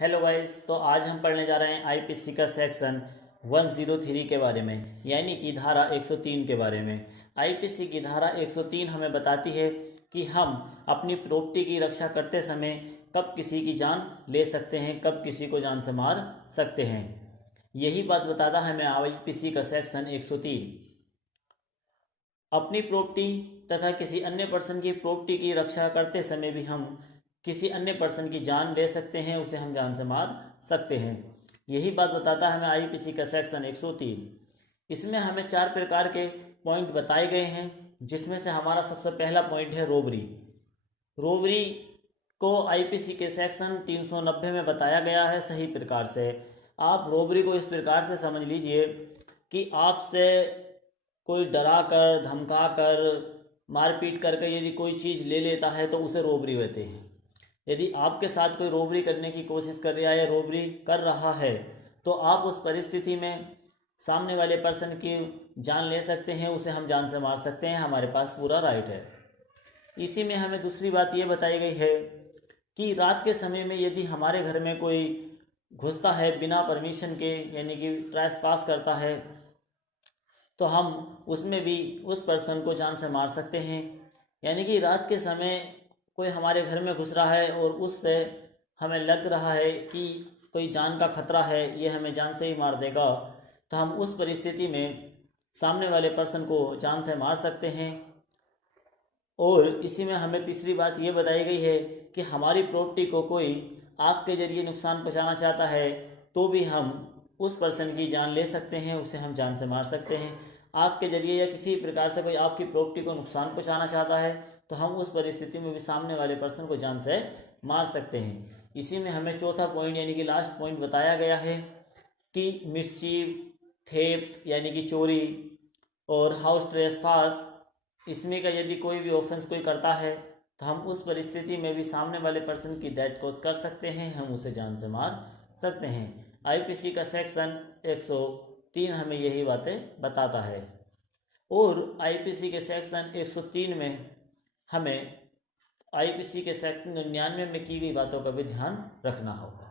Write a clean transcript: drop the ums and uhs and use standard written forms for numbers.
Hello guys, तो आज हम पढ़ने जा रहे हैं आईपीसी का सेक्शन 103 के बारे में, यानी कि धारा 103 के बारे में। आईपीसी की धारा 103 हमें बताती है कि हम अपनी प्रॉपर्टी की रक्षा करते समय कब किसी की जान ले सकते हैं, कब किसी को जान से मार सकते हैं। यही बात बताता है हमें आईपीसी का सेक्शन 103। अपनी प्रॉपर्टी तथा किसी अन्य पर्सन की प्रॉपर्टी की रक्षा करते समय भी हम किसी अन्य पर्सन की जान ले सकते हैं, उसे हम जान से मार सकते हैं। यही बात बताता है हमें आईपीसी का सेक्शन 103। इसमें हमें 4 प्रकार के पॉइंट बताए गए हैं, जिसमें से हमारा सबसे पहला पॉइंट है रोबरी। रोबरी को आईपीसी के सेक्शन 390 में बताया गया है सही प्रकार से। आप रोबरी को इस प्रकार से समझ लीजिए कि आपसे कोई डरा कर, धमका कर, मारपीट करके यदि कोई चीज़ ले लेता है तो उसे रोबरी कहते हैं। यदि आपके साथ कोई रोबरी करने की कोशिश कर रहा है या रोबरी कर रहा है तो आप उस परिस्थिति में सामने वाले पर्सन की जान ले सकते हैं, उसे हम जान से मार सकते हैं, हमारे पास पूरा राइट है। इसी में हमें दूसरी बात ये बताई गई है कि रात के समय में यदि हमारे घर में कोई घुसता है बिना परमिशन के, यानी कि ट्रेसपास करता है, तो हम उसमें भी उस पर्सन को जान से मार सकते हैं। यानी कि रात के समय कोई हमारे घर में घुस रहा है और उससे हमें लग रहा है कि कोई जान का खतरा है, ये हमें जान से ही मार देगा, तो हम उस परिस्थिति में सामने वाले पर्सन को जान से मार सकते हैं। और इसी में हमें तीसरी बात ये बताई गई है कि हमारी प्रॉपर्टी को कोई आग के जरिए नुकसान पहुंचाना चाहता है तो भी हम उस पर्सन की जान ले सकते हैं, उसे हम जान से मार सकते हैं। आग के जरिए या किसी प्रकार से कोई आपकी प्रॉपर्टी को नुकसान पहुंचाना चाहता है तो हम उस परिस्थिति में भी सामने वाले पर्सन को जान से मार सकते हैं। इसी में हमें चौथा पॉइंट यानी कि लास्ट पॉइंट बताया गया है कि मिसचीव, थेफ्ट यानी कि चोरी, और हाउस ट्रेसपास, इसमें का यदि कोई भी ऑफेंस कोई करता है तो हम उस परिस्थिति में भी सामने वाले पर्सन की डेथ कॉज कर सकते हैं, हम उसे जान से मार सकते हैं। आईपीसी का सेक्शन 103 हमें यही बातें बताता है। और आईपीसी के सेक्शन 103 में हमें आईपीसी के सेक्शन 99 में की गई बातों का भी ध्यान रखना होगा।